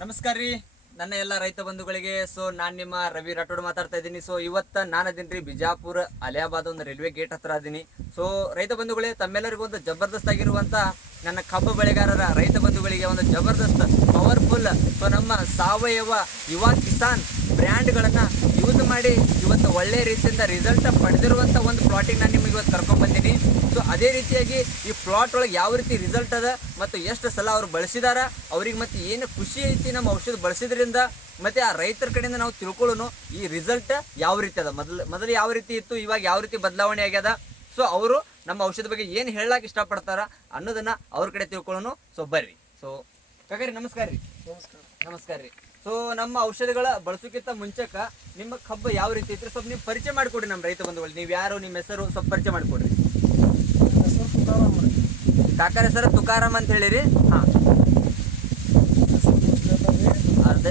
ನಮಸ್ಕಾರ ರೀ ನನ್ನ ಎಲ್ಲ ರೈತ ಬಂಧುಗಳಿಗೆ. ಸೊ ನಾನು ನಿಮ್ಮ ರವಿ ರಾಠೋಡ್ ಮಾತಾಡ್ತಾ ಇದ್ದೀನಿ. ಸೊ ಇವತ್ತು ನಾನು ಅದೀನಿ ಬಿಜಾಪುರ ಅಲಿಯಾಬಾದ್ ಒಂದು ರೈಲ್ವೆ ಗೇಟ್ ಹತ್ರ ಅದೀನಿ. ಸೊ ರೈತ ಬಂಧುಗಳೇ, ತಮ್ಮೆಲ್ಲರಿಗೂ ಒಂದು ಜಬರ್ದಸ್ತ್ ಆಗಿರುವಂಥ ನನ್ನ ಕಬ್ಬು ಬೆಳೆಗಾರರ ರೈತ ಬಂಧುಗಳಿಗೆ ಒಂದು ಜಬರ್ದಸ್ತ್ ಪವರ್ಫುಲ್ ಸೊ ನಮ್ಮ ಸಾವಯವ ಯುವ ಕಿಸಾನ್ ಬ್ರ್ಯಾಂಡ್ಗಳನ್ನು ಯೂಸ್ ಮಾಡಿ ಇವತ್ತು ಒಳ್ಳೆ ರೀತಿಯಿಂದ ರಿಸಲ್ಟ್ ಪಡೆದಿರುವಂಥ ಒಂದು ಪ್ಲಾಟಿಗೆ ನಾನು ನಿಮಗೆ ಇವತ್ತು ಕರ್ಕೊಂಡ್ಬಂದೀನಿ. ಸೊ ಅದೇ ರೀತಿಯಾಗಿ ಈ ಪ್ಲಾಟ್ ಒಳಗೆ ಯಾವ ರೀತಿ ರಿಸಲ್ಟ್ ಅದ ಮತ್ತು ಎಷ್ಟು ಸಲ ಅವ್ರು ಬಳಸಿದಾರ, ಅವ್ರಿಗೆ ಮತ್ತು ಏನು ಖುಷಿ ಐತಿ ನಮ್ಮ ಔಷಧ ಬಳಸಿದ್ರಿಂದ, ಮತ್ತು ಆ ರೈತರ ಕಡೆಯಿಂದ ನಾವು ತಿಳ್ಕೊಳ್ಳೋನು ಈ ರಿಸಲ್ಟ್ ಯಾವ ರೀತಿ ಅದ, ಮೊದಲು ಯಾವ ರೀತಿ ಇತ್ತು, ಇವಾಗ ಯಾವ ರೀತಿ ಬದಲಾವಣೆ ಆಗ್ಯದ. ಸೊ ಅವರು ನಮ್ಮ ಔಷಧ ಬಗ್ಗೆ ಏನು ಹೇಳಕ್ಕೆ ಇಷ್ಟಪಡ್ತಾರ ಅನ್ನೋದನ್ನ ಅವ್ರ ಕಡೆ ತಿಳ್ಕೊಳ್ಳೋನು. ಸೊ ಬರ್ರಿ. ಸೊ ಕಾಕರಿ ನಮಸ್ಕಾರ ರೀ. ನಮಸ್ಕಾರ ರೀ. ಸೊ ನಮ್ಮ ಔಷಧಿಗಳ ಬಳಸೋಕ್ಕಿಂತ ಮುಂಚೆಕ ನಿಮ್ಮ ಕಬ್ಬು ಯಾವ ರೀತಿ ಐತ್ರಿ ಸ್ವಲ್ಪ ನೀವು ಪರಿಚಯ ಮಾಡಿಕೊಡ್ರಿ ನಮ್ಮ ರೈತ ಬಂಧುಗಳು. ನೀವು ಯಾರು, ನಿಮ್ಮ ಹೆಸರು ಸ್ವಲ್ಪ ಪರಿಚಯ ಮಾಡಿಕೊಡ್ರಿ. ಕಾಕರ ಹೆಸರು ತುಕಾರಾಮ್ ಅಂತ ಹೇಳಿರಿ. ಹಾಂ,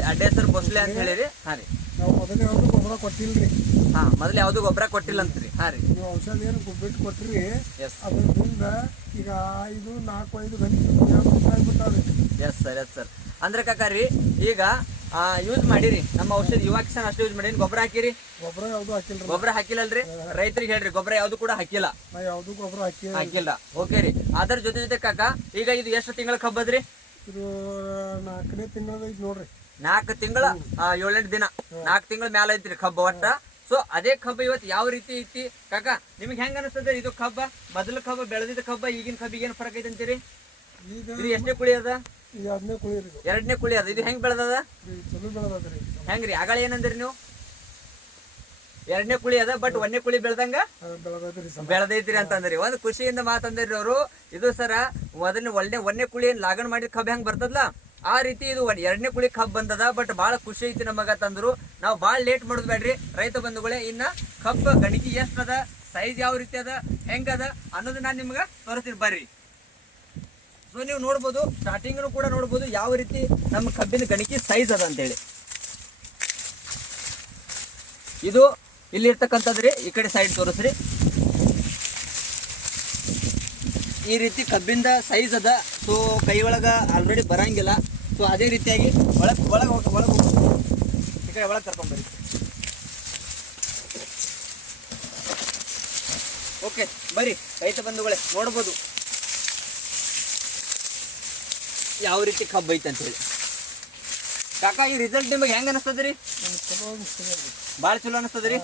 ಅಡ್ಡ ಹೆಸರು ಬೊಸ್ಲೆ ಅಂತ ಹೇಳಿರಿ. ಹಾಂ ರೀ. ನಾವು ಮೊದಲು ಯಾವುದು ಗೊಬ್ಬರ ಕೊಟ್ಟಿಲ್ರಿ. ಹಾಂ, ಮೊದಲು ಯಾವುದು ಗೊಬ್ಬರ ಕೊಟ್ಟಿಲ್ಲ ಅಂತ್ರಿ. ಹಾಂ ರೀ. ನೀವು ಔಷಧ ಏನು ಬಿಟ್ಟು ಕೊಟ್ಟಿರಿ, ಎಸ್ ಅದರಿಂದ ಈಗ 5-4-5 ಗಂಟೆ ಆಗ್ಬಿಟ್ಟಾವ್ರಿ. Yes sir, yes sir. ಅಂದ್ರೆ ಕಾಕಾರಿ ಈಗ ಯೂಸ್ ಮಾಡಿರಿ ನಮ್ಮ ಔಷಧ ಯುವ ಕಿಸಾನ್ ಅಷ್ಟು ಯೂಸ್ ಮಾಡಿ. ಗೊಬ್ಬರ ಹಾಕಿರಿ? ಗೊಬ್ಬರ ಯಾವುದು ಹಾಕಿಲ್ರಿ. ಗೊಬ್ಬರ ಹಾಕಿಲ್ಲಲ್ರಿ? ರೈತರಿಗೆ ಹೇಳ್ರಿ ಗೊಬ್ಬರ ಯಾವ್ದು ಕೂಡ ಹಾಕಿಲ್ಲ. ನಾ ಯಾವುದು ಗೊಬ್ಬರ ಹಾಕಿಲ್ಲ. ಓಕೆ ರೀ. ಅದ್ರ ಜೊತೆ ಕಾಕ ಈಗ ಇದು ಎಷ್ಟು ತಿಂಗಳ ಕಬ್ಬದ್ರಿ? ಇದು 4ನೇ ತಿಂಗಳ ಐತಿ ನೋಡ್ರಿ. 4 ತಿಂಗಳ 7-8 ದಿನ, 4 ತಿಂಗಳ ಮ್ಯಾಲ ಐತ್ರಿ ಕಬ್ಬ ಒಟ್ಟ. ಸೊ ಅದೇ ಕಬ್ಬ ಇವತ್ತು ಯಾವ ರೀತಿ ಐತಿ ಕಾಕ, ನಿಮ್ಗೆ ಹೆಂಗ ಅನಿಸ್ತದೆ ಇದು ಕಬ್ಬ? ಮೊದಲ ಕಬ್ಬ ಬೆಳೆದಿದ್ದ ಕಬ್ಬ ಈಗಿನ ಕಬ್ಬಿಗೆ ಏನು ಫರಕ್ ಐತೆ ಅಂತೀರಿ? ಇದು ಎಷ್ಟನೇ ಕುಳಿ ಅದ? 2ನೇ ಕುಳಿ ರೀ. 2ನೇ ಕುಳಿ ಅದ. ಇದು ಹೆಂಗ್ ಬೆಳೆದದ? ಚಲೋ ಬೆಳೆದ್ರಿ. ಹೆಂಗ್ರಿ? ಆಗಳ ಏನಂದ್ರಿ ನೀವು? 2ನೇ ಕುಳಿ ಅದ, ಬಟ್ 1ನೇ ಕುಳಿ ಬೆಳ್ದಂಗ ಬೆಳೆದೈತ್ರಿ ಅಂತಂದ್ರಿ. ಒಂದು ಖುಷಿಯಿಂದ ಮಾತಂದ್ರಿ ಅವರು. ಇದು ಸರ ಮೊದಲನೇ 1ನೇ ಕುಳಿ ಲಾಗಣ್ ಮಾಡಿದ ಕಬ್ಬ ಹೆಂಗ್ ಬರ್ತದಲ್ಲ ಆ ರೀತಿ ಇದು 2ನೇ ಕುಳಿ ಕಬ್ಬ ಬಂದದ. ಬಟ್ ಭಾಳ ಖುಷಿ ಐತಿ ನಮಗ ತಂದ್ರು. ನಾವು ಭಾಳ ಲೇಟ್ ಮಾಡೋದು ಬೇಡ್ರಿ ರೈತ ಬಂಧುಗಳೇ. ಇನ್ನ ಕಬ್ಬ ಗಣಿಕೆ ಎಷ್ಟು ಅದ, ಸೈಜ್ ಯಾವ ರೀತಿ ಅದ, ಹೆಂಗದ ಅನ್ನೋದು ನಾನು ನಿಮ್ಗೆ ತೋರಿಸ್ತೀನಿ ಬರ್ರಿ. ಸೊ ನೀವು ನೋಡ್ಬೋದು, ಸ್ಟಾರ್ಟಿಂಗ್ನು ಕೂಡ ನೋಡ್ಬೋದು ಯಾವ ರೀತಿ ನಮ್ಮ ಕಬ್ಬಿನ ಗಣಿಕೆ ಸೈಜ್ ಅದ ಅಂತೇಳಿ. ಇದು ಇಲ್ಲಿ ಇರ್ತಕ್ಕಂಥದ್ರಿ. ಈ ಕಡೆ ಸೈಡ್ ತೋರಿಸ್ರಿ. ಈ ರೀತಿ ಕಬ್ಬಿಂದ ಸೈಜ್ ಅದ. ಸೊ ಕೈ ಒಳಗೆ ಆಲ್ರೆಡಿ ಬರಂಗಿಲ್ಲ. ಸೊ ಅದೇ ರೀತಿಯಾಗಿ ಒಳಗೆ ಈ ಕಡೆ ಒಳಗೆ ಕರ್ಕೊಂಡ್ಬರಿ. ಓಕೆ ಬರ್ರಿ ರೈತ ಬಂಧುಗಳೇ, ನೋಡ್ಬೋದು ಯಾವ ರೀತಿ ಕಬ್ಬು ಐತೆ ಅಂತೇಳಿ. ಕಾಕ ಈ ರಿಸಲ್ಟ್ ನಿಮಗೆ ಹೆಂಗೆ ಅನಿಸ್ತದ್ರಿ? ಭಾಳ ಚಲೋ ಅನಿಸ್ತದ್ರಿ.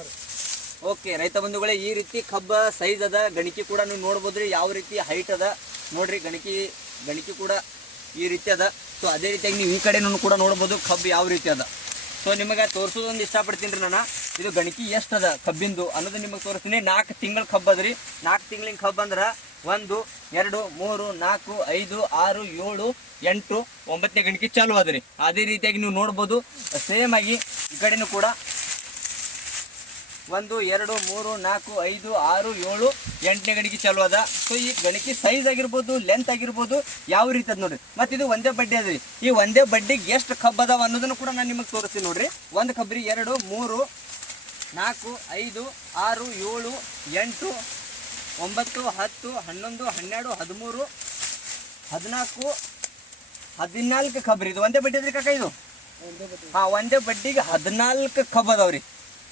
ಓಕೆ ರೈತ ಬಂಧುಗಳೇ, ಈ ರೀತಿ ಕಬ್ಬ ಸೈಜ್ ಅದ. ಗಣಿಕೆ ಕೂಡ ನೀವು ನೋಡ್ಬೋದ್ರಿ ಯಾವ ರೀತಿ ಹೈಟ್ ಅದ ನೋಡ್ರಿ. ಗಣಿಕೆ ಕೂಡ ಈ ರೀತಿ ಅದ. ಸೊ ಅದೇ ರೀತಿಯಾಗಿ ನೀವು ಈ ಕಡೆನೂ ಕೂಡ ನೋಡ್ಬೋದು ಕಬ್ಬು ಯಾವ ರೀತಿ ಅದ. ಸೊ ನಿಮಗೆ ತೋರಿಸೋದೊಂದು ಇಷ್ಟಪಡ್ತೀನಿ ರೀ ನಾನು. ಇದು ಗಣಿಕೆ ಎಷ್ಟು ಅದ ಕಬ್ಬಿಂದು ಅನ್ನೋದು ನಿಮಗೆ ತೋರಿಸ್ತೀನಿ. 4 ತಿಂಗಳ ಕಬ್ಬು ಅದ್ರಿ. 4 ತಿಂಗಳಿನ ಕಬ್ಬು ಅಂದ್ರೆ 1 2 3 4 5 6 7 8 9ನೇ ಗಣಿಕೆ ಚಾಲು ಅದ್ರಿ. ಅದೇ ರೀತಿಯಾಗಿ ನೀವು ನೋಡ್ಬೋದು ಸೇಮ್ ಆಗಿ ಈ ಕಡೆನೂ ಕೂಡ 1 2 3 4 5 6 7 8ನೇ ಗಣಿಕೆ ಚಾಲು ಅದ. ಸೊ ಈ ಗಣಿಕೆ ಸೈಜ್ ಆಗಿರ್ಬೋದು, ಲೆಂತ್ ಆಗಿರ್ಬೋದು ಯಾವ ರೀತಿ ಅದ ನೋಡ್ರಿ. ಮತ್ತು ಇದು ಒಂದೇ ಬಡ್ಡಿ ಅದ್ರಿ. ಈ ಒಂದೇ ಬಡ್ಡಿಗೆ ಎಷ್ಟು ಕಬ್ಬು ಅದಾವ ಅನ್ನೋದನ್ನು ಕೂಡ ನಾನು ನಿಮಗೆ ತೋರಿಸ್ತೀನಿ ನೋಡ್ರಿ. ಒಂದು ಕಬ್ಬ್ರಿ 2 3 4 5 6 7 8 9 10 11 12 13 14 14 ಕಬ್ರಿ. ಇದು ಒಂದೇ ಬಡ್ಡಿ ಅದ್ರಿ ಕಾಕ. ಇದು ಹಾಂ, ಒಂದೇ ಬಡ್ಡಿಗೆ 14 ಕಬ್ಬು ಅದಾವ್ರಿ.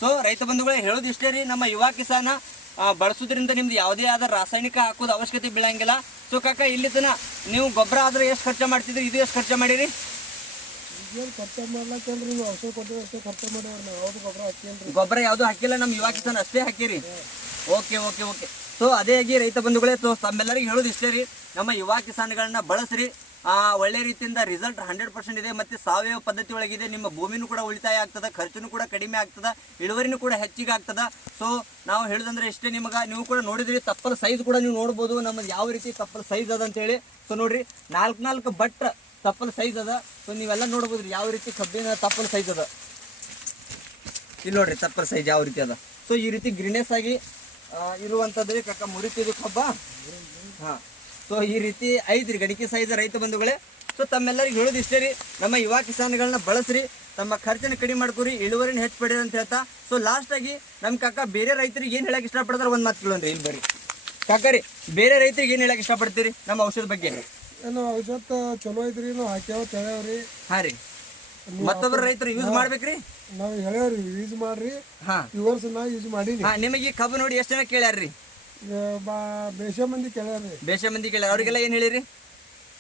ಸೊ ರೈತ ಬಂಧುಗಳೇ, ಹೇಳೋದು ಇಷ್ಟೇ ರೀ. ನಮ್ಮ ಯುವ ಕಿಸಾನ ಬಳಸೋದ್ರಿಂದ ನಿಮ್ದು ಯಾವುದೇ ಆದ ರಾಸಾಯನಿಕ ಹಾಕೋದು ಅವಶ್ಯಕತೆ ಬೀಳಂಗಿಲ್ಲ. ಸೊ ಕಾಕ, ಇಲ್ಲಿ ತನ ನೀವು ಗೊಬ್ಬರ ಆದ್ರೆ ಎಷ್ಟು ಖರ್ಚು ಮಾಡ್ತಿದ್ರಿ, ಇದು ಎಷ್ಟು ಖರ್ಚು ಮಾಡಿರಿ? ಖರ್ಚು ಮಾಡ್ಲಾಕೇನ್ರಿ, ನೀವು ಔಷಧ ಕೊಟ್ಟಿದ್ರೆ ಅಷ್ಟೇ ಖರ್ಚು ಮಾಡ್ಯಾರ. ನಾವು ಯಾವುದು ಗೊಬ್ಬರ ಹಾಕಿಲ್ರಿ. ಗೊಬ್ಬರ ಯಾವುದು ಹಾಕಿಲ್ಲ, ನಮ್ಮ ಯುವ ಕಿಸಾನ್ ಅಷ್ಟೇ ಹಾಕಿರಿ. Okay okay okay. ಸೊ ಅದೇ ಆಗಿ ರೈತ ಬಂಧುಗಳೇ, ಸೊ ತಮ್ಮೆಲ್ಲರಿಗೆ ಹೇಳೋದು ಇಷ್ಟೇ ರೀ. ನಮ್ಮ ಯುವ ಕಿಸಾನ್ಗಳನ್ನ ಬಳಸ್ರಿ. ಒಳ್ಳೆ ರೀತಿಯಿಂದ ರಿಸಲ್ಟ್ 100% ಇದೆ. ಮತ್ತು ಸಾವಯವ ಪದ್ಧತಿ ಒಳಗಿದೆ. ನಿಮ್ಮ ಭೂಮಿನೂ ಕೂಡ ಉಳಿತಾಯ ಆಗ್ತದೆ, ಖರ್ಚು ಕೂಡ ಕಡಿಮೆ ಆಗ್ತದೆ, ಇಳುವರಿನೂ ಕೂಡ ಹೆಚ್ಚಿಗೆ ಆಗ್ತದೆ. ಸೊ ನಾವು ಹೇಳೋದಂದ್ರೆ ಇಷ್ಟೇ ನಿಮಗೆ. ನೀವು ಕೂಡ ನೋಡಿದ್ರಿ ತಪ್ಪಲ ಸೈಜ್ ಕೂಡ ನೀವು ನೋಡ್ಬೋದು ನಮ್ಮದು ಯಾವ ರೀತಿ ತಪ್ಪಲ ಸೈಜ್ ಅದ ಅಂತೇಳಿ. ಸೊ ನೋಡಿರಿ 4 ಬಟ್ ತಪ್ಪಲ ಸೈಜ್ ಅದ. ಸೊ ನೀವೆಲ್ಲ ನೋಡ್ಬೋದು ಯಾವ ರೀತಿ ಕಬ್ಬಿನ ತಪ್ಪಲ ಸೈಜ್ ಅದ. ಇಲ್ಲಿ ನೋಡ್ರಿ ತಪ್ಪಲ ಸೈಜ್ ಯಾವ ರೀತಿ ಅದ. ಸೊ ಈ ರೀತಿ ಗ್ರೀನೆಸ್ ಆಗಿ ಇರುವಂಥದ್ರಿ ಕಾಕ ಮುರಿತಿದ್ದು ಕಬ್ಬ. ಹಾಂ, ಸೊ ಈ ರೀತಿ ಐತ್ರಿ ಗಣಿಕೆ ಸೈಜ್ ರೈತ ಬಂಧುಗಳೇ. ಸೊ ತಮ್ಮೆಲ್ಲರಿಗೆ ಹೇಳೋದು ಇಷ್ಟೇ ರೀ. ನಮ್ಮ ಯುವ ಕಿಸಾನ್ಗಳನ್ನ ಬಳಸ್ರಿ, ತಮ್ಮ ಖರ್ಚನ್ನು ಕಡಿಮೆ ಮಾಡ್ಕೊರಿ, ಇಳುವರಿನ ಹೆಚ್ಚು ಪಡೀರಿ ಅಂತ ಹೇಳ್ತಾ. ಸೊ ಲಾಸ್ಟಾಗಿ ನಮ್ಮ ಕಾಕ ಬೇರೆ ರೈತರಿಗೆ ಏನು ಹೇಳಕ್ಕೆ ಇಷ್ಟಪಡ್ತಾರೆ ಒಂದು ಮಾತು ಕೇಳೋಣ್ರಿ. ಇಲ್ಲಿ ಬರ್ರಿ ಕಾಕರಿ, ಬೇರೆ ರೈತರಿಗೆ ಏನು ಹೇಳಕ್ಕೆ ಇಷ್ಟಪಡ್ತೀರಿ ನಮ್ಮ ಔಷಧ ಬಗ್ಗೆ? ಏನು ಔಷಧ ಚಲೋ ಐತ್ರಿ, ನಾವು ಹಾಕ್ಯಾವ ತೆಳ್ಯಾವ್ರಿ. ಹಾಂ ರೀ. ಮತ್ತೊಬ್ಬರ ರೈತರು ಯೂಸ್ ಮಾಡ್ಬೇಕ್ರಿ. ನಾವು ಹೇಳ್ಯಾವ್ರಿ ಯೂಸ್ ಮಾಡ್ರಿ. ಹಾ ಈ ವರ್ಷ ನಾ ಯೂಸ್ ಮಾಡೀನಿ. ಹಾ ನಿಮಗೆ ಈ ಕಬ್ಬು ನೋಡಿ ಎಷ್ಟು ಜನ ಕೇಳ್ಯಾರ್ರಿ? ಬೇಷ ಮಂದಿ ಕೇಳ್ಯಾರ್ರಿ. ಬೇಷ ಮಂದಿ ಕೇಳ್ಯಾರ. ಅವ್ರಿಗೆಲ್ಲ ಏನ್ ಹೇಳಿರಿ?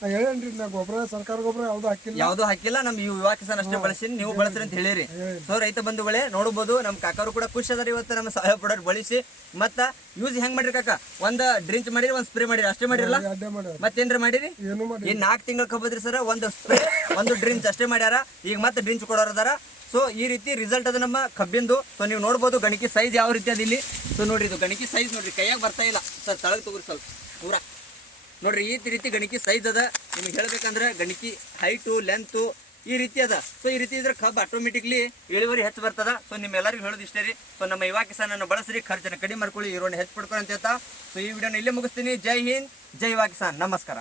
ನಾ ಹೇಳೇನ್ರಿ ನಾ ಗೊಬ್ಬರ ಸರ್ಕಾರ ಗೊಬ್ಬರ ಯಾವ್ದು ಹಾಕಿಲ್ಲ. ಯಾವ್ದು ಹಾಕಿಲ್ಲ, ನಮ್ ಯುವ ಕಿಸಾನ್ ಅಷ್ಟೇ ಬಳಸಿನಿ, ನೀವು ಬಳಸ್ರಿ ಅಂತ ಹೇಳಿರಿ. ಸೊ ರೈತ ಬಂಧುಗಳೇ ನೋಡಬಹುದು, ನಮ್ ಕಾಕರು ಕೂಡ ಖುಷಿ ಅದಾರ ಇವತ್ತು ನಮ್ಮ ಸಾವಯವ ಪ್ರಾಡಕ್ಟ್ ಬಳಸಿ. ಮತ್ತ ಯೂಸ್ ಹೆಂಗ್ ಮಾಡಿರಿ ಕಾಕ? ಒಂದ್ ಡ್ರಿಂಚ್ ಮಾಡಿರಿ, ಒಂದ್ ಸ್ಪ್ರೇ ಮಾಡಿರಿ, ಅಷ್ಟೇ ಮಾಡಿರಲ್ಲ? ಅಡ್ಡೆ ಮಾಡ್ಯಾರ. ಮತ್ತೇನ್ರ ಮಾಡಿರಿ? ಏನು ಮಾಡಿ ಈ 4 ತಿಂಗಳ ಕಬ್ಬದ್ರಿ ಸರ್, ಒಂದು ಸ್ಪ್ರೇ ಒಂದು ಡ್ರಿಂಚ್ ಅಷ್ಟೇ ಮಾಡ್ಯಾರ. ಈಗ ಮತ್ತೆ ಡ್ರಿಂಚ್ ಕೊಡೋರ್ ಅದಾರ. ಸೊ ಈ ರೀತಿ ರಿಸಲ್ಟ್ ಅದ ನಮ್ಮ ಕಬ್ಬಿಂದು. ಸೊ ನೀವು ನೋಡ್ಬೋದು ಗಣಿಕೆ ಸೈಜ್ ಯಾವ ರೀತಿ ಅದ ಇಲ್ಲಿ. ಸೊ ನೋಡ್ರಿ ಇದು ಗಣಿಕೆ ಸೈಜ್ ನೋಡ್ರಿ, ಕೈಯಾಗ ಬರ್ತಾ ಇಲ್ಲ ಸರ್, ತಳಗ್ ತಗೋರಿ ಸ್ವಲ್ಪ ಪೂರ ನೋಡ್ರಿ. ಈ ರೀತಿ ಗಣಿಕೆ ಸೈಜ್ ಅದ. ನಿಮ್ಗೆ ಹೇಳ್ಬೇಕಂದ್ರೆ ಗಣಿಕೆ ಹೈಟು ಲೆಂತು ಈ ರೀತಿ ಅದ. ಸೊ ಈ ರೀತಿ ಇದ್ರೆ ಕಬ್ಬು ಆಟೋಮೆಟಿಕ್ಲಿ ಇಳುವರಿ ಹೆಚ್ಚು ಬರ್ತದ. ಸೊ ನಿಮ್ಮೆಲ್ಲರಿಗೂ ಹೇಳೋದು ಇಷ್ಟೇ ರೀ. ಸೊ ನಮ್ಮ ಯುವ ಕಿಸಾನನ್ನು ಬಳಸ್ರಿ, ಖರ್ಚನ್ನು ಕಡಿಮೆ ಮಾಡ್ಕೊಳ್ಳಿ, ಇರೋಣ ಹೆಚ್ಚು ಪಡ್ಕೊಳ್ಳಿ ಅಂತ ಹೇಳ್ತಾ ಸೊ ಈ ವಿಡಿಯೋನ ಇಲ್ಲೇ ಮುಗಿಸ್ತೀನಿ. ಜೈ ಹಿಂದ್, ಜೈ ಯುವ ಕಿಸಾನ್, ನಮಸ್ಕಾರ.